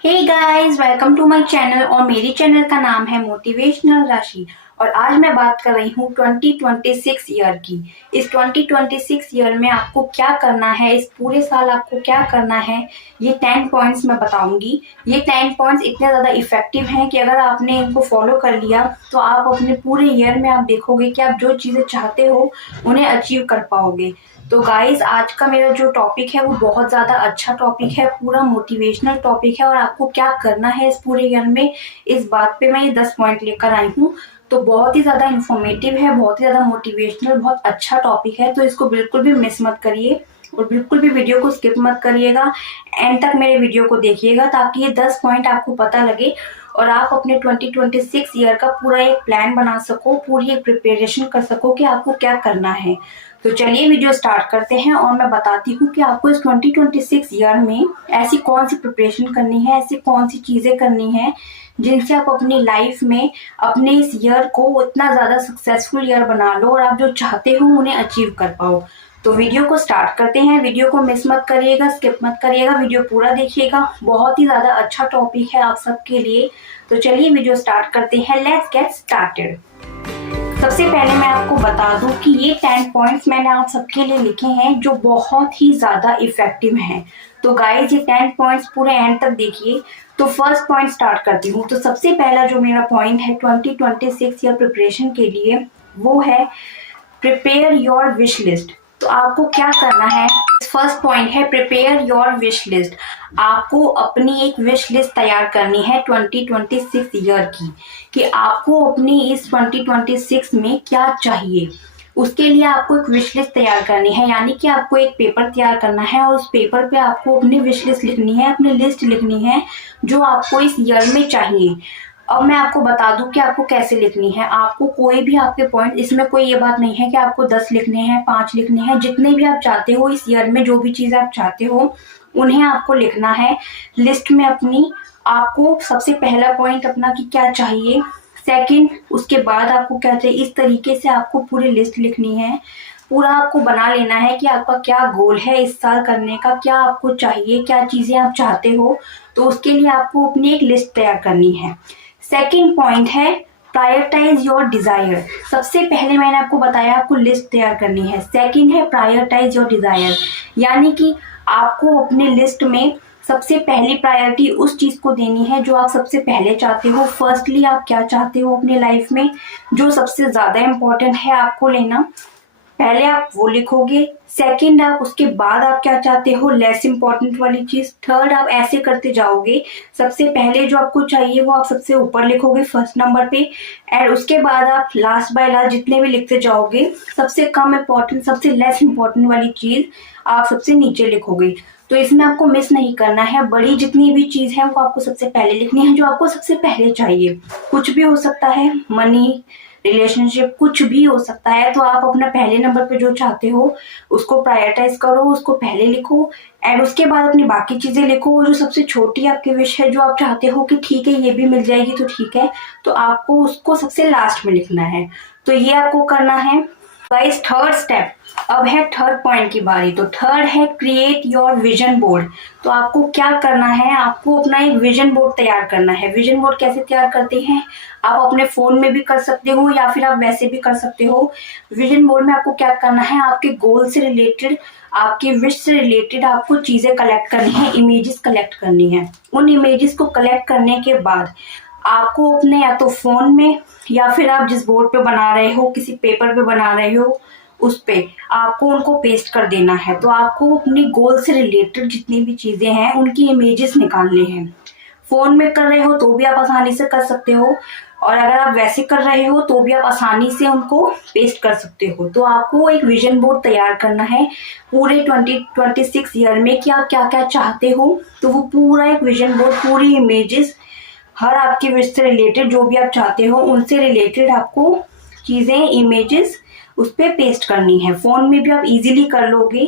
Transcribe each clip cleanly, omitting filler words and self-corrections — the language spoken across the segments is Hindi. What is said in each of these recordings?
Hey guys, welcome to my channel. और मेरी चैनल का नाम है मोटिवेशनल राशि। और आज मैं बात कर रही हूँ 2026 ईयर की। इस 2026 ईयर में आपको क्या करना है, इस पूरे साल आपको क्या करना है, ये 10 पॉइंट्स मैं बताऊंगी। ये 10 पॉइंट्स इतने ज़्यादा इफेक्टिव हैं कि अगर आपने इनको फॉलो कर लिया तो आप अपने पूरे ईयर में आप देखोगे कि आप जो चीज़ें चाहते हो उन्हें अचीव कर पाओगे। तो गाइस, आज का मेरा जो टॉपिक है वो बहुत ज़्यादा अच्छा टॉपिक है, पूरा मोटिवेशनल टॉपिक है। और आपको क्या करना है इस पूरे ईयर में, इस बात पे मैं ये 10 पॉइंट लेकर आई हूँ। तो बहुत ही ज़्यादा इन्फॉर्मेटिव है, बहुत ही ज़्यादा मोटिवेशनल, बहुत अच्छा टॉपिक है। तो इसको बिल्कुल भी मिस मत करिए और बिल्कुल भी वीडियो को स्किप मत करिएगा। एंड तक मेरे वीडियो को देखिएगा ताकि ये 10 पॉइंट आपको पता लगे और आप अपने 2026 ईयर का पूरा एक प्लान बना सको, पूरी एक प्रिपरेशन कर सको कि आपको क्या करना है। तो चलिए वीडियो स्टार्ट करते हैं और मैं बताती हूँ कि आपको इस 2026 ईयर में ऐसी कौन सी प्रिपरेशन करनी है, ऐसी कौन सी चीज़ें करनी है जिनसे आप अपनी लाइफ में अपने इस ईयर को इतना ज़्यादा सक्सेसफुल ईयर बना लो और आप जो चाहते हो उन्हें अचीव कर पाओ। तो वीडियो को स्टार्ट करते हैं। वीडियो को मिस मत करिएगा, स्किप मत करिएगा, वीडियो पूरा देखिएगा। बहुत ही ज़्यादा अच्छा टॉपिक है आप सबके लिए। तो चलिए वीडियो स्टार्ट करते हैं। Let's get started. सबसे पहले मैं आपको बता दूं कि ये 10 पॉइंट्स मैंने आप सबके लिए लिखे हैं जो बहुत ही ज़्यादा इफेक्टिव हैं। तो गाइज, ये 10 पॉइंट्स पूरे एंड तक देखिए। तो फर्स्ट पॉइंट स्टार्ट करती हूँ। तो सबसे पहला जो मेरा पॉइंट है 2026 ईयर प्रिपरेशन के लिए, वो है प्रिपेयर योर विश लिस्ट। तो आपको क्या करना है, फर्स्ट पॉइंट है प्रिपेयर योर विश लिस्ट। आपको अपनी एक विश लिस्ट तैयार करनी है 2026 ईयर की, कि आपको अपनी इस 2026 में क्या चाहिए। उसके लिए आपको एक विश लिस्ट तैयार करनी है, यानी कि आपको एक पेपर तैयार करना है और उस पेपर पे आपको अपनी विश लिस्ट लिखनी है, अपनी लिस्ट लिखनी है जो आपको इस ईयर में चाहिए। अब मैं आपको बता दूं कि आपको कैसे लिखनी है। आपको कोई भी आपके पॉइंट, इसमें कोई ये बात नहीं है कि आपको 10 लिखने हैं, 5 लिखने हैं, जितने भी आप चाहते हो इस ईयर में, जो भी चीज़ आप चाहते हो उन्हें आपको लिखना है लिस्ट में अपनी। आपको सबसे पहला पॉइंट अपना कि क्या चाहिए, सेकंड उसके बाद आपको क्या चाहिए, इस तरीके से आपको पूरी लिस्ट लिखनी है। पूरा आपको बना लेना है कि आपका क्या गोल है इस साल करने का, क्या आपको चाहिए, क्या चीज़ें आप चाहते हो। तो उसके लिए आपको अपनी एक लिस्ट तैयार करनी है। सेकंड पॉइंट है प्रायोरिटाइज योर डिजायर। सबसे पहले मैंने आपको बताया आपको लिस्ट तैयार करनी है। सेकंड है प्रायोरिटाइज योर डिजायर, यानी कि आपको अपने लिस्ट में सबसे पहली प्रायोरिटी उस चीज को देनी है जो आप सबसे पहले चाहते हो। फर्स्टली आप क्या चाहते हो अपने लाइफ में, जो सबसे ज्यादा इम्पोर्टेंट है आपको लेना, पहले आप वो लिखोगे। सेकंड आप उसके बाद आप क्या चाहते हो, लेस इंपॉर्टेंट वाली चीज। थर्ड आप ऐसे करते जाओगे, सबसे पहले जो आपको चाहिए वो आप सबसे ऊपर लिखोगे फर्स्ट नंबर पे, एंड उसके बाद आप लास्ट बाय लास्ट जितने भी लिखते जाओगे, सबसे कम इम्पोर्टेंट, सबसे लेस इंपॉर्टेंट वाली चीज आप सबसे नीचे लिखोगे। तो इसमें आपको मिस नहीं करना है। बड़ी जितनी भी चीज है वो आपको सबसे पहले लिखनी है, जो आपको सबसे पहले चाहिए। कुछ भी हो सकता है, मनी, रिलेशनशिप, कुछ भी हो सकता है। तो आप अपना पहले नंबर पे जो चाहते हो उसको प्रायोरिटाइज करो, उसको पहले लिखो, एंड उसके बाद अपनी बाकी चीजें लिखो। जो सबसे छोटी आपकी विश है, जो आप चाहते हो कि ठीक है ये भी मिल जाएगी तो ठीक है, तो आपको उसको सबसे लास्ट में लिखना है। तो ये आपको करना है। गाइस, थर्ड स्टेप, अब है थर्ड पॉइंट की बारी। तो थर्ड है क्रिएट योर विजन बोर्ड। तो आपको क्या करना है, आपको अपना एक विजन बोर्ड तैयार करना है। विजन बोर्ड कैसे तैयार करते हैं, आप अपने फोन में भी कर सकते हो या फिर आप वैसे भी कर सकते हो। विजन बोर्ड में आपको क्या करना है, आपके गोल से रिलेटेड, आपकी विश से रिलेटेड आपको चीजें कलेक्ट करनी है, इमेजेस कलेक्ट करनी है। उन इमेजेस को कलेक्ट करने के बाद आपको अपने या तो फोन में या फिर आप जिस बोर्ड पे बना रहे हो, किसी पेपर पे बना रहे हो, उस पे आपको उनको पेस्ट कर देना है। तो आपको अपनी गोल से रिलेटेड जितनी भी चीजें हैं उनकी इमेजेस निकालने हैं। फोन में कर रहे हो तो भी आप आसानी से कर सकते हो, और अगर आप वैसे कर रहे हो तो भी आप आसानी से उनको पेस्ट कर सकते हो। तो आपको एक विजन बोर्ड तैयार करना है पूरे 2026 ईयर में कि आप क्या क्या चाहते हो। तो वो पूरा एक विजन बोर्ड, पूरी इमेजेस, हर आपकी विश से रिलेटेड जो भी आप चाहते हो उनसे रिलेटेड आपको चीजें, इमेजेस उस पर पेस्ट करनी है। फोन में भी आप इजीली कर लोगे।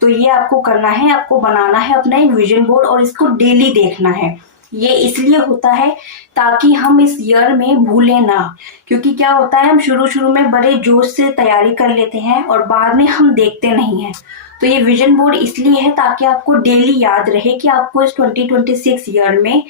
तो ये आपको करना है, आपको बनाना है अपना एक विजन बोर्ड और इसको डेली देखना है। ये इसलिए होता है ताकि हम इस ईयर में भूलें ना, क्योंकि क्या होता है हम शुरू शुरू में बड़े जोश से तैयारी कर लेते हैं और बाद में हम देखते नहीं हैं। तो ये विजन बोर्ड इसलिए है ताकि आपको डेली याद रहे कि आपको इस 2026 ईयर में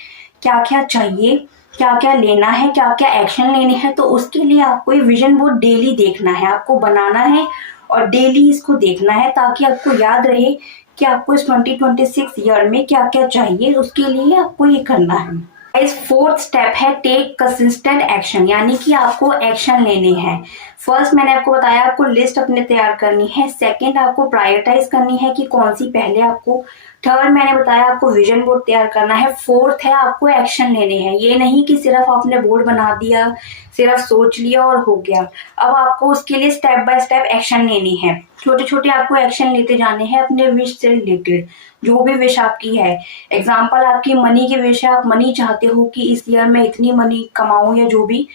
क्या क्या चाहिए, क्या क्या लेना है, क्या क्या एक्शन लेने हैं। तो उसके लिए आपको ये विजन बोर्ड डेली देखना है, आपको बनाना है और डेली इसको देखना है ताकि आपको याद रहे कि आपको इस 2026 ईयर में क्या क्या चाहिए। उसके लिए आपको ये करना है। गाइस, फोर्थ स्टेप है टेक कंसिस्टेंट एक्शन, यानी कि आपको एक्शन लेने हैं। फर्स्ट मैंने आपको बताया आपको लिस्ट अपने तैयार करनी है। सेकंड आपको प्रायोरिटाइज करनी है कि कौन सी पहले आपको। थर्ड मैंने बताया आपको विजन बोर्ड तैयार करना है। फोर्थ है आपको एक्शन लेने हैं। ये नहीं कि सिर्फ आपने बोर्ड बना दिया, सिर्फ सोच लिया और हो गया। अब आपको उसके लिए स्टेप बाय स्टेप एक्शन लेनी है। छोटे छोटे आपको एक्शन लेते जाने हैं अपने विश से रिलेटेड, जो भी विश आपकी है। एग्जाम्पल आपकी मनी की विश है, आप मनी चाहते हो कि इस ईयर में इतनी मनी कमाऊं या जो भी,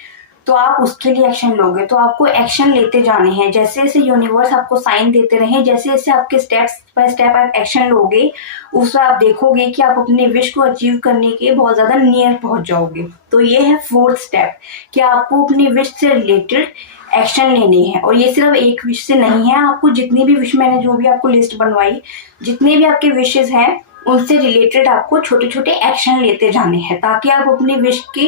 तो आप उसके लिए एक्शन लोगे। तो आपको एक्शन लेते जाने हैं, जैसे जैसे यूनिवर्स आपको साइन देते रहे, जैसे जैसे आपके स्टेप्स बाय स्टेप आप एक्शन लोगे, उससे आप देखोगे कि आप अपने विश को अचीव करने के बहुत ज्यादा नियर पहुंच जाओगे। तो ये है फोर्थ स्टेप कि आपको अपनी विश से रिलेटेड एक्शन लेने हैं। और ये सिर्फ एक विश से नहीं है, आपको जितनी भी विश, मैंने जो भी आपको लिस्ट बनवाई, जितने भी आपके विशेष हैं उनसे रिलेटेड आपको छोटे छोटे एक्शन लेते जाने हैं ताकि आप अपनी विश के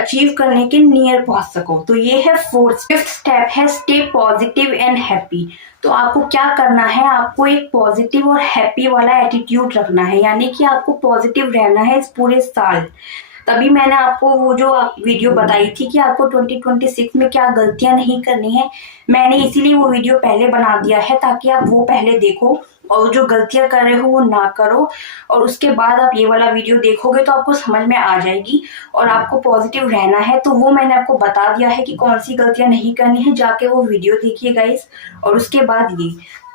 अचीव करने के नियर पहुंच सको। तो ये है फोर्थ। फिफ्थ स्टेप है स्टे पॉजिटिव एंड हैप्पी। तो आपको क्या करना है, आपको एक पॉजिटिव और हैप्पी वाला एटीट्यूड रखना है, यानी कि आपको पॉजिटिव रहना है इस पूरे साल। तभी मैंने आपको वो जो वीडियो बताई थी कि आपको 2026 में क्या गलतियां नहीं करनी है, मैंने इसीलिए वो वीडियो पहले बना दिया है ताकि आप वो पहले देखो और जो गलतियां कर रहे हो वो ना करो। और उसके बाद आप ये वाला वीडियो देखोगे तो आपको समझ में आ जाएगी और आपको पॉजिटिव रहना है। तो वो मैंने आपको बता दिया है कि कौन सी गलतियां नहीं करनी है, जाके वो वीडियो देखिए गाइस। और उसके बाद ये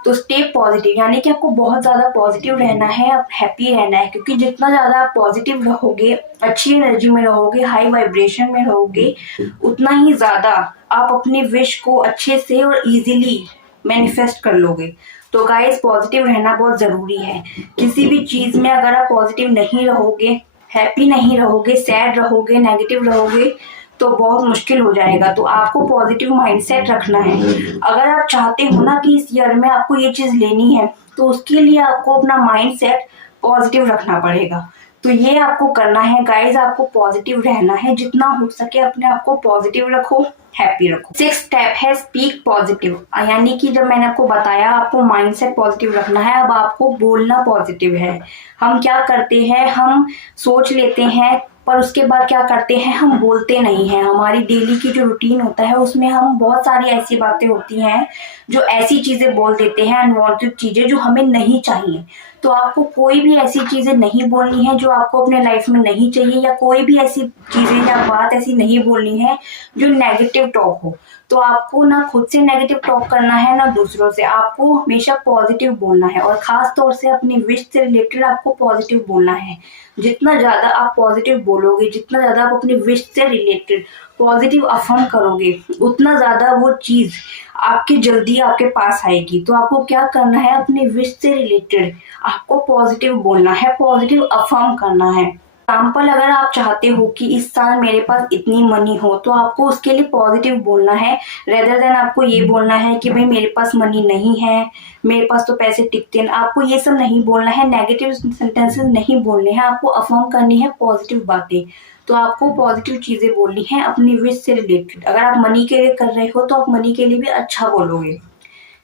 तो स्टे पॉजिटिव, यानी कि आपको बहुत ज्यादा पॉजिटिव रहना है, आप हैप्पी रहना है, क्योंकि जितना ज्यादा आप पॉजिटिव रहोगे, अच्छी एनर्जी में रहोगे, हाई वाइब्रेशन में रहोगे, उतना ही ज्यादा आप अपनी विश को अच्छे से और इजीली मैनिफेस्ट कर लोगे। तो गाइस, पॉजिटिव रहना बहुत जरूरी है। किसी भी चीज में अगर आप पॉजिटिव नहीं रहोगे, हैप्पी नहीं रहोगे, सैड रहोगे, नेगेटिव रहोगे, तो बहुत मुश्किल हो जाएगा। तो आपको पॉजिटिव माइंडसेट रखना है। अगर आप चाहते हो ना कि इस ईयर में आपको ये चीज लेनी है, तो उसके लिए आपको अपना माइंडसेट पॉजिटिव रखना पड़ेगा। तो ये आपको करना है गाइज, आपको पॉजिटिव रहना है, जितना हो सके अपने आप को पॉजिटिव रखो, हैप्पी रखो। सिक्स स्टेप है स्पीक पॉजिटिव, यानी कि जब मैंने आपको बताया आपको माइंडसेट पॉजिटिव रखना है, अब आपको बोलना पॉजिटिव है। हम क्या करते हैं, हम सोच लेते हैं पर उसके बाद क्या करते हैं, हम बोलते नहीं हैं। हमारी डेली की जो रूटीन होता है उसमें हम बहुत सारी ऐसी बातें होती हैं जो ऐसी चीजें बोल देते हैं, अनवांटेड चीजें जो हमें नहीं चाहिए। तो आपको कोई भी ऐसी चीजें नहीं बोलनी है जो आपको अपने लाइफ में नहीं चाहिए, या कोई भी ऐसी चीजें या बात ऐसी नहीं बोलनी है जो नेगेटिव टॉक हो। तो आपको ना खुद से नेगेटिव टॉक करना है ना दूसरों से, आपको हमेशा पॉजिटिव बोलना है। और खास तौर से अपनी विश से रिलेटेड आपको पॉजिटिव बोलना है। जितना ज्यादा आप पॉजिटिव बोलोगे, जितना ज्यादा आप अपनी विश से रिलेटेड पॉजिटिव अफर्म करोगे, उतना ज्यादा वो चीज आपकी जल्दी आपके पास आएगी। तो आपको क्या करना है, अपनी विश से रिलेटेड आपको पॉजिटिव बोलना है, पॉजिटिव अफर्म करना है। एग्जाम्पल, अगर आप चाहते हो कि इस साल मेरे पास इतनी मनी हो, तो आपको उसके लिए पॉजिटिव बोलना है, रेदर देन आपको ये बोलना है कि भाई मेरे पास मनी नहीं है, मेरे पास तो पैसे टिकते हैं। आपको ये सब नहीं बोलना है, नेगेटिव सेंटेंसेस नहीं बोलने हैं, आपको अफर्म करनी है पॉजिटिव बातें। तो आपको पॉजिटिव चीजें बोलनी है अपनी विश से रिलेटेड। अगर आप मनी के लिए कर रहे हो तो आप मनी के लिए भी अच्छा बोलोगे,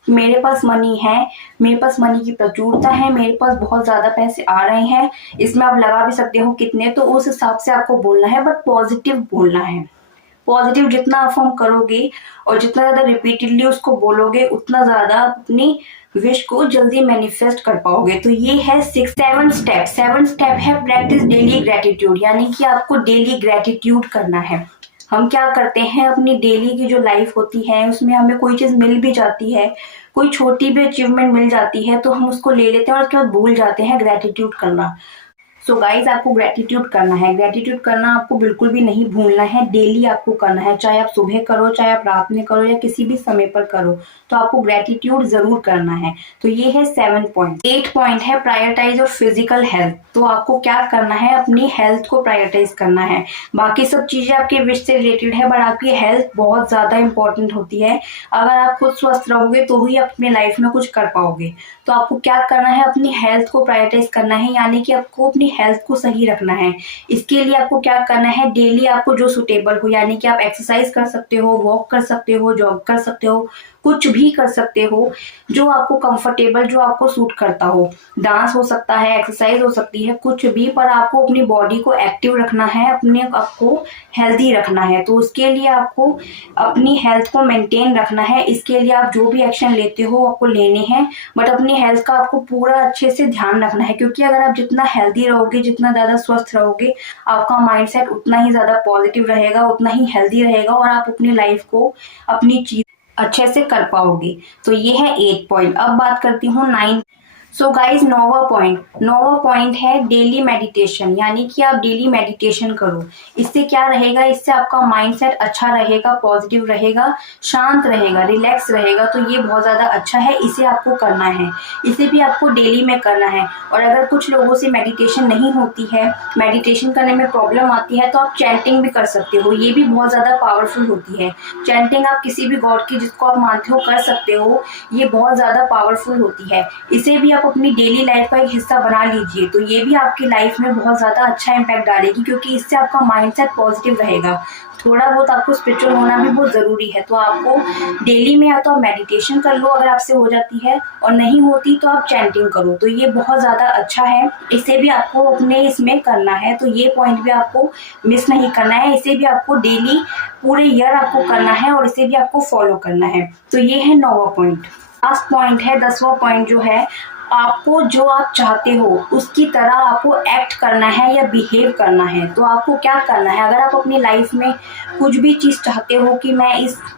मेरे पास मनी है, मेरे पास मनी की प्रचुरता है, मेरे पास बहुत ज्यादा पैसे आ रहे हैं, इसमें आप लगा भी सकते हो कितने, तो उस हिसाब से आपको बोलना है, बट पॉजिटिव बोलना है। पॉजिटिव जितना अफर्म करोगे और जितना ज्यादा रिपीटेडली उसको बोलोगे, उतना ज्यादा अपनी विश को जल्दी मैनिफेस्ट कर पाओगे। तो ये है सेवन स्टेप है प्रैक्टिस डेली ग्रेटिट्यूड, यानी कि आपको डेली ग्रेटिट्यूड करना है। हम क्या करते हैं, अपनी डेली की जो लाइफ होती है उसमें हमें कोई चीज मिल भी जाती है, कोई छोटी भी अचीवमेंट मिल जाती है, तो हम उसको ले लेते हैं और उसके बाद भूल जाते हैं ग्रेटिट्यूड करना। सो गाइज आपको ग्रेटिट्यूड करना है। ग्रेटिट्यूड करना आपको बिल्कुल भी नहीं भूलना है, डेली आपको करना है, चाहे आप सुबह करो, चाहे आप रात में करो या किसी भी समय पर करो, तो आपको ग्रेटिट्यूड जरूर करना है। तो ये है 7 पॉइंट। 8 पॉइंट है प्रायोरिटाइज योर फिजिकल हेल्थ। तो आपको क्या करना है, अपनी हेल्थ को प्रायोरिटाइज करना है। बाकी सब चीजें आपके विश से रिलेटेड है, बट आपकी हेल्थ बहुत ज्यादा इंपॉर्टेंट होती है। अगर आप खुद स्वस्थ रहोगे तो ही अपने लाइफ में कुछ कर पाओगे। तो आपको क्या करना है, अपनी हेल्थ को प्रायोरिटाइज करना है, यानी कि आपको अपनी हेल्थ को सही रखना है। इसके लिए आपको क्या करना है, डेली आपको जो सुटेबल हो, यानी कि आप एक्सरसाइज कर सकते हो, वॉक कर सकते हो, जॉग कर सकते हो, कुछ भी कर सकते हो जो आपको कंफर्टेबल, जो आपको सूट करता हो। डांस हो सकता है, एक्सरसाइज हो सकती है, कुछ भी, पर आपको अपनी बॉडी को एक्टिव रखना है, अपने आपको हेल्दी रखना है। तो उसके लिए आपको अपनी हेल्थ को मेंटेन रखना है। इसके लिए आप जो भी एक्शन लेते हो आपको लेने हैं, बट अपनी हेल्थ का आपको पूरा अच्छे से ध्यान रखना है, क्योंकि अगर आप जितना हेल्दी रहोगे, जितना ज्यादा स्वस्थ रहोगे, आपका माइंडसेट उतना ही ज्यादा पॉजिटिव रहेगा, उतना ही हेल्दी रहेगा, और आप अपनी लाइफ को, अपनी चीज अच्छे से कर पाओगे। तो ये है 8 पॉइंट। अब बात करती हूँ 9। सो गाइज 9वां पॉइंट है डेली मेडिटेशन, यानी कि आप डेली मेडिटेशन करो। इससे क्या रहेगा, इससे आपका माइंडसेट अच्छा रहेगा, पॉजिटिव रहेगा, शांत रहेगा, रिलैक्स रहेगा। तो ये बहुत ज्यादा अच्छा है, इसे आपको करना है, इसे भी आपको डेली में करना है। और अगर कुछ लोगों से मेडिटेशन नहीं होती है, मेडिटेशन करने में प्रॉब्लम आती है, तो आप चैंटिंग भी कर सकते हो। ये भी बहुत ज्यादा पावरफुल होती है। चैंटिंग आप किसी भी गॉड की, जिसको आप मानते हो, कर सकते हो। ये बहुत ज्यादा पावरफुल होती है। इसे भी आप अपनी डेली लाइफ का एक हिस्सा बना लीजिए, तो ये भी आपकी लाइफ में बहुत ज्यादा अच्छा इम्पैक्ट डालेगी, क्योंकि इससे आपका माइंडसेट पॉजिटिव रहेगा। थोड़ा बहुत आपको स्पिरिचुअल होना भी बहुत जरूरी है। तो आपको डेली में या तो आप मेडिटेशन कर लो अगर आपसे हो जाती है, और नहीं होती तो आप चैंटिंग करो। तो ये बहुत ज्यादा अच्छा है, इसे भी आपको अपने इसमें करना है। तो ये पॉइंट भी आपको मिस नहीं करना है, इसे भी आपको डेली पूरे ईयर आपको करना है, और इसे भी आपको फॉलो करना है। तो ये है 9वां पॉइंट। लास्ट पॉइंट है 10वां पॉइंट, जो है आपको जो आप चाहते हो उसकी तरह आपको एक्ट करना है या बिहेव करना है। तो आपको क्या करना है, अगर आप अपनी लाइफ में कुछ भी चीज चाहते हो कि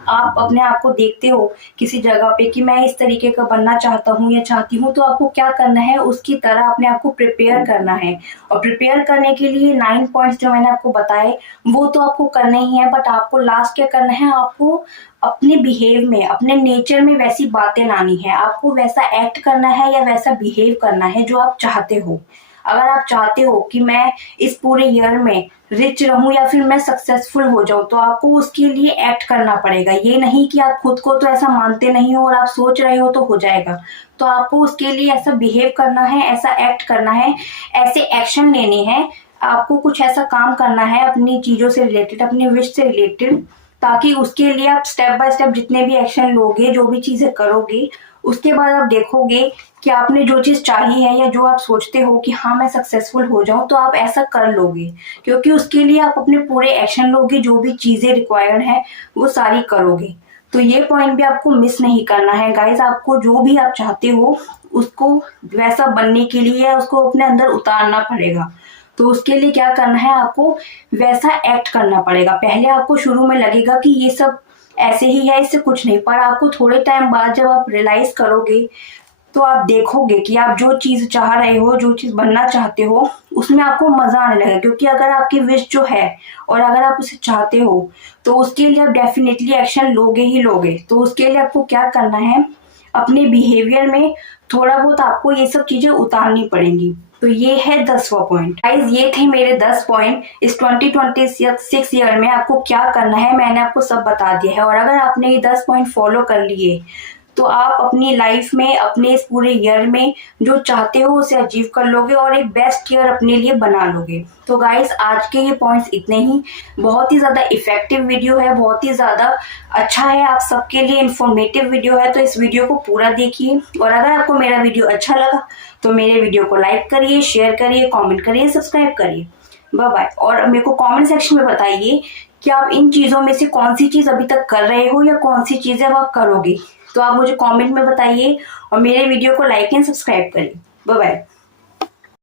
आप अपने आप को देखते हो किसी जगह पे कि मैं इस तरीके का बनना चाहता हूँ या चाहती हूँ, तो आपको क्या करना है, उसकी तरह अपने आप को प्रिपेयर करना है। और प्रिपेयर करने के लिए 9 पॉइंट्स जो मैंने आपको बताए वो तो आपको करने ही है, बट आपको लास्ट क्या करना है, आपको अपने बिहेव में, अपने नेचर में वैसी बातें लानी है। आपको वैसा एक्ट करना है या वैसा बिहेव करना है जो आप चाहते हो। अगर आप चाहते हो कि मैं इस पूरे ईयर में रिच रहूं या फिर मैं सक्सेसफुल हो जाऊं, तो आपको उसके लिए एक्ट करना पड़ेगा। ये नहीं कि आप खुद को तो ऐसा मानते नहीं हो और आप सोच रहे हो तो हो जाएगा। तो आपको उसके लिए ऐसा बिहेव करना है, ऐसा एक्ट करना है, ऐसे एक्शन लेने हैं। आपको कुछ ऐसा काम करना है अपनी चीजों से रिलेटेड, अपनी विश से रिलेटेड, ताकि उसके लिए आप स्टेप बाय स्टेप जितने भी एक्शन लोगे, जो भी चीजें करोगे, उसके बाद आप देखोगे कि आपने जो चीज चाही है या जो आप सोचते हो कि हाँ मैं सक्सेसफुल हो जाऊं, तो आप ऐसा कर लोगे। क्योंकि उसके लिए आप अपने पूरे एक्शन लोगे, जो भी चीजें रिक्वायर्ड है वो सारी करोगे। तो ये पॉइंट भी आपको मिस नहीं करना है गाइस। आपको जो भी आप चाहते हो उसको वैसा बनने के लिए उसको अपने अंदर उतारना पड़ेगा। तो उसके लिए क्या करना है, आपको वैसा एक्ट करना पड़ेगा। पहले आपको शुरू में लगेगा कि ये सब ऐसे ही है, इससे कुछ नहीं, पर आपको थोड़े टाइम बाद जब आप रियलाइज करोगे तो आप देखोगे कि आप जो चीज चाह रहे हो, जो चीज बनना चाहते हो, उसमें आपको मजा आने लगेगा। क्योंकि अगर आपकी विश जो है और अगर आप उसे चाहते हो तो उसके लिए आप डेफिनेटली एक्शन लोगे ही लोगे। तो उसके लिए आपको क्या करना है, अपने बिहेवियर में थोड़ा बहुत आपको ये सब चीजें उतारनी पड़ेंगी। तो ये है 10वां पॉइंट। गाइस ये थे मेरे 10 पॉइंट। इस 2026 ईयर में आपको क्या करना है मैंने आपको सब बता दिया है। और अगर आपने ये 10 पॉइंट फॉलो कर लिए तो आप अपनी लाइफ में, अपने इस पूरे ईयर में जो चाहते हो उसे अचीव कर लोगे और एक बेस्ट ईयर अपने लिए बना लोगे। तो गाइस आज के ये पॉइंट्स इतने ही। बहुत ही ज्यादा इफेक्टिव वीडियो है, बहुत ही ज्यादा अच्छा है, आप सबके लिए इंफॉर्मेटिव वीडियो है। तो इस वीडियो को पूरा देखिए। और अगर आपको मेरा वीडियो अच्छा लगा तो मेरे वीडियो को लाइक करिए, शेयर करिए, कॉमेंट करिए, सब्सक्राइब करिए। Bye bye. और मेरे को कॉमेंट सेक्शन में बताइए कि आप इन चीजों में से कौन सी चीज अभी तक कर रहे हो या कौन सी चीजें अब आप करोगे। तो आप मुझे कमेंट में बताइए और मेरे वीडियो को लाइक एंड सब्सक्राइब करिए। Bye bye.